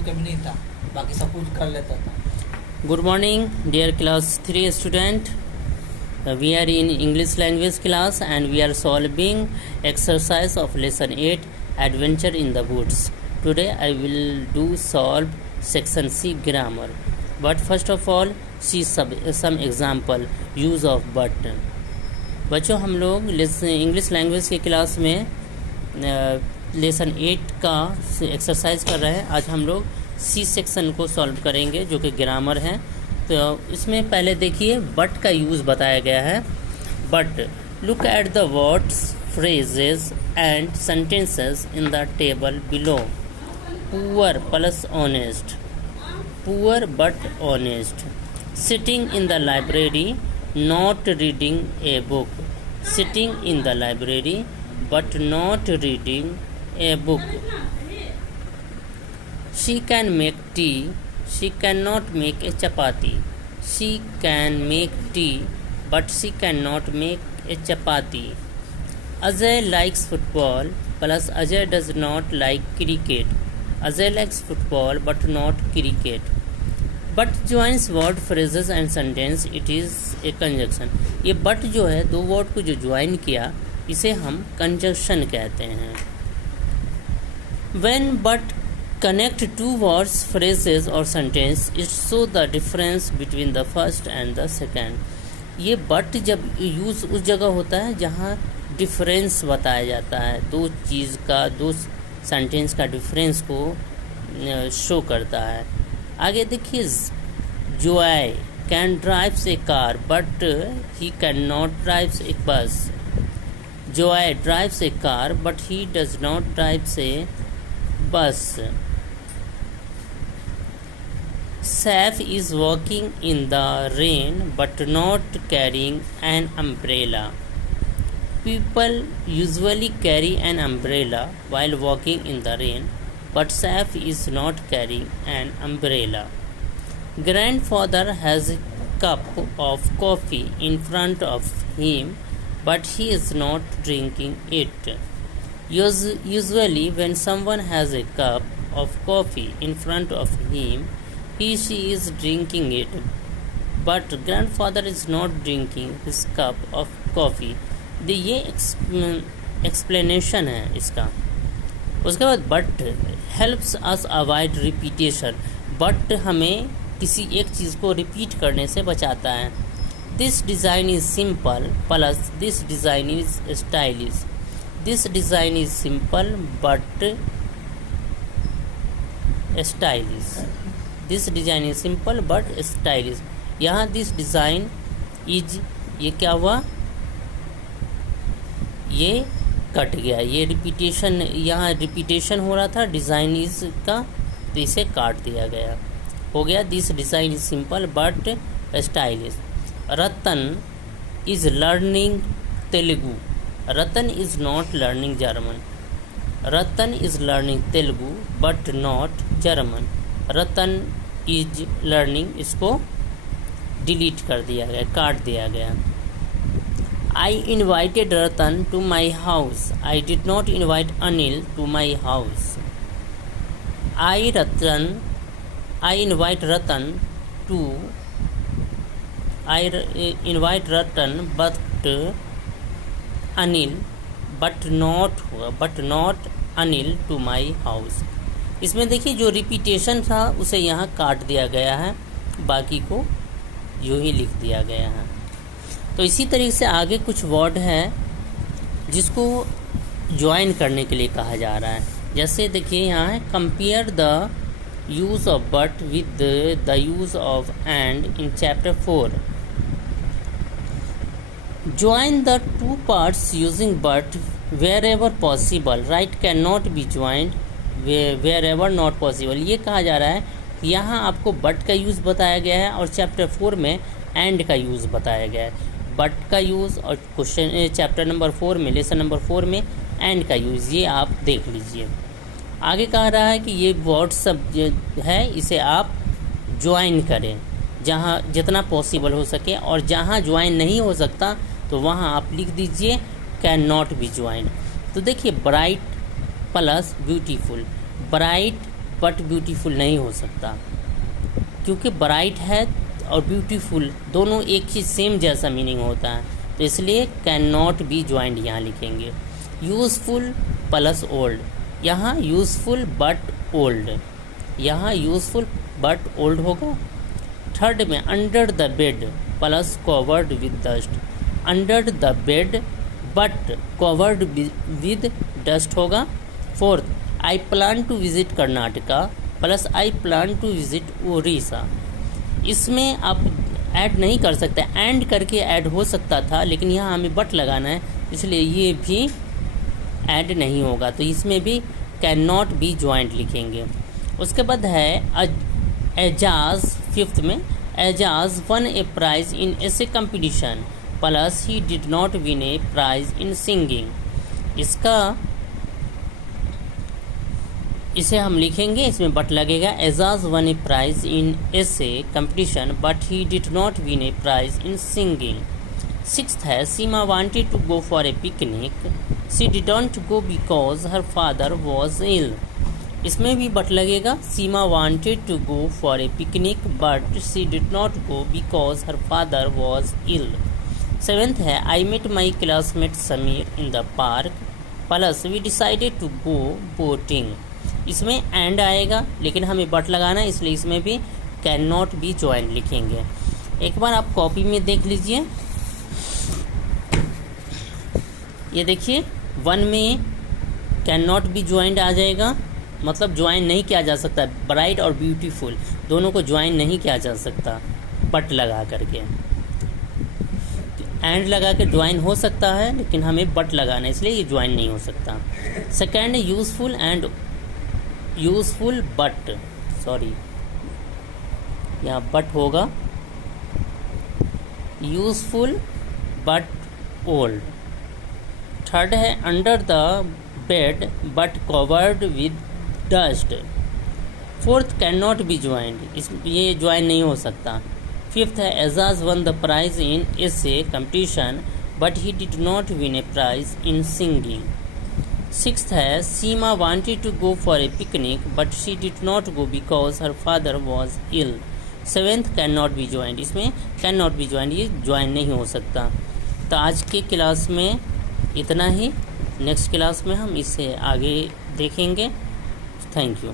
कोई कभी नहीं था, बाकी सब कुछ कर लेता था। Good morning, dear class 3 student. We are in English language class and we are solving exercise of lesson 8 Adventure in the Woods. Today I will do solve section C grammar. But first of all, see some example use of but. बच्चों, हम लोग English language की class में lesson 8 का exercise कर रहे हैं। आज हम लोग सी सेक्शन को सॉल्व करेंगे जो कि ग्रामर है। तो इसमें पहले देखिए बट का यूज़ बताया गया है। But look at the words, phrases and sentences in the table below. Poor plus honest, poor but honest. Sitting in the library, not reading a book. Sitting in the library but not reading a book. She can make tea. She cannot make a chapati. She can make tea but she cannot make a chapati. Ajay likes football plus Ajay does not like cricket. Ajay likes football but not cricket. But joins word, phrases and sentence, it is A conjunction. ये but जो है दो word को जो join किया इसे हम conjunction कहते हैं। When but connect two words, phrases और sentence, it show the difference between the first and the second. ये बट जब यूज़ उस जगह होता है जहाँ डिफरेंस बताया जाता है, दो चीज़ का, दो सेंटेंस का डिफरेंस को शो करता है। आगे देखिए, Joy can drives a car but he can not drives a bus. Joy drives a car but he does not drives a bus. Saif is walking in the rain but not carrying an umbrella. People usually carry an umbrella while walking in the rain, but Saif is not carrying an umbrella. Grandfather has a cup of coffee in front of him, but he is not drinking it. Usually, when someone has a cup of coffee in front of him, she is drinking it. But grandfather is not drinking his cup of coffee. ये explanation है इसका। उसके बाद but helps us avoid repetition. But हमें किसी एक चीज़ को repeat करने से बचाता है। This design is simple plus this design is stylish. This design is simple but stylish. This design is simple but stylish. यहाँ दिस डिज़ाइन इज, ये क्या हुआ, ये कट गया, ये रिपीटेशन, यहाँ रिपीटेशन हो रहा था डिज़ाइन इज का, तो इसे काट दिया गया, हो गया this design is simple but stylish. Ratan is learning Telugu. Ratan is not learning German. Ratan is learning Telugu but not German. Ratan is learning, इसको डिलीट कर दिया गया, काट दिया गया। I invited Ratan to my house. I did not invite Anil to my house. I invite Ratan to. I invite Ratan but Anil but not Anil to my house. इसमें देखिए जो रिपीटेशन था उसे यहाँ काट दिया गया है, बाकी को यूँ ही लिख दिया गया है। तो इसी तरीके से आगे कुछ वर्ड है जिसको ज्वाइन करने के लिए कहा जा रहा है। जैसे देखिए यहाँ है, compare the use of but with the use of and in chapter 4। Join the two parts using but wherever possible. Right can not be joined wherever not possible. ये कहा जा रहा है कि यहाँ आपको बट का use बताया गया है और चैप्टर 4 में एंड का यूज़ बताया गया है। बट का यूज़ और क्वेश्चन चैप्टर नंबर 4 में, लेसन नंबर 4 में एंड का यूज़, ये आप देख लीजिए। आगे कह रहा है कि ये वर्ड सब है इसे आप ज्वाइन करें जहाँ जितना पॉसिबल हो सके, और जहाँ ज्वाइन नहीं हो सकता तो वहाँ आप लिख दीजिए कैन नॉट बी ज्वाइन। तो देखिए, bright plus beautiful. Bright but beautiful नहीं हो सकता, क्योंकि ब्राइट है और ब्यूटीफुल दोनों एक ही सेम जैसा मीनिंग होता है, तो इसलिए कैन नॉट बी ज्वाइंट यहाँ लिखेंगे। यूज़फुल प्लस ओल्ड, यहाँ यूज़फुल बट ओल्ड, यहाँ यूज़फुल बट ओल्ड होगा। थर्ड में under the bed plus covered with dust, under the bed but covered with dust होगा। Fourth, I plan to visit Karnataka plus I plan to visit Orissa, इसमें आप add नहीं कर सकते, and करके ऐड हो सकता था, लेकिन यहाँ हमें बट लगाना है, इसलिए ये भी ऐड नहीं होगा, तो इसमें भी कैन नॉट बी ज्वाइंट लिखेंगे। उसके बाद है एजाज, फिफ्थ में Ejaz won a prize in essay competition plus he did not win a prize in singing, इसे हम लिखेंगे, इसमें बट लगेगा। Ejaz won a prize in essay competition but he did not win a prize in singing. Sixth है Seema wanted to go for a picnic, she didn't go because her father was ill, इसमें भी but लगेगा। Seema wanted to go for a picnic but she did not go because her father was ill. Seventh है I met my classmate Sameer in the park plus we decided to go boating, इसमें and आएगा, लेकिन हमें but लगाना है, इसलिए इसमें भी कैन नॉट बी ज्वाइंट लिखेंगे। एक बार आप कॉपी में देख लीजिए, ये देखिए 1 में कैन नॉट बी ज्वाइंट आ जाएगा, मतलब ज्वाइन नहीं किया जा सकता, ब्राइट और ब्यूटीफुल दोनों को ज्वाइन नहीं किया जा सकता बट लगा करके। एंड लगा के ज्वाइन हो सकता है, लेकिन हमें बट लगाना है, इसलिए ये ज्वाइन नहीं हो सकता। Second useful and useful but, sorry यहाँ बट होगा, यूजफुल बट ओल्ड। थर्ड है under the bed but covered with dust. Fourth can not be joint, ये ज्वाइन नहीं हो सकता। फिफ्थ है Ejaz won the prize in essay competition but he did not win a prize in singing. Sixth है Seema wanted to go for a picnic but she did not go because her father was ill. Seventh can not be joined, इसमें can not be joint, ये join नहीं हो सकता। तो आज के class में इतना ही, नेक्स्ट क्लास में हम इसे आगे देखेंगे। Thank you.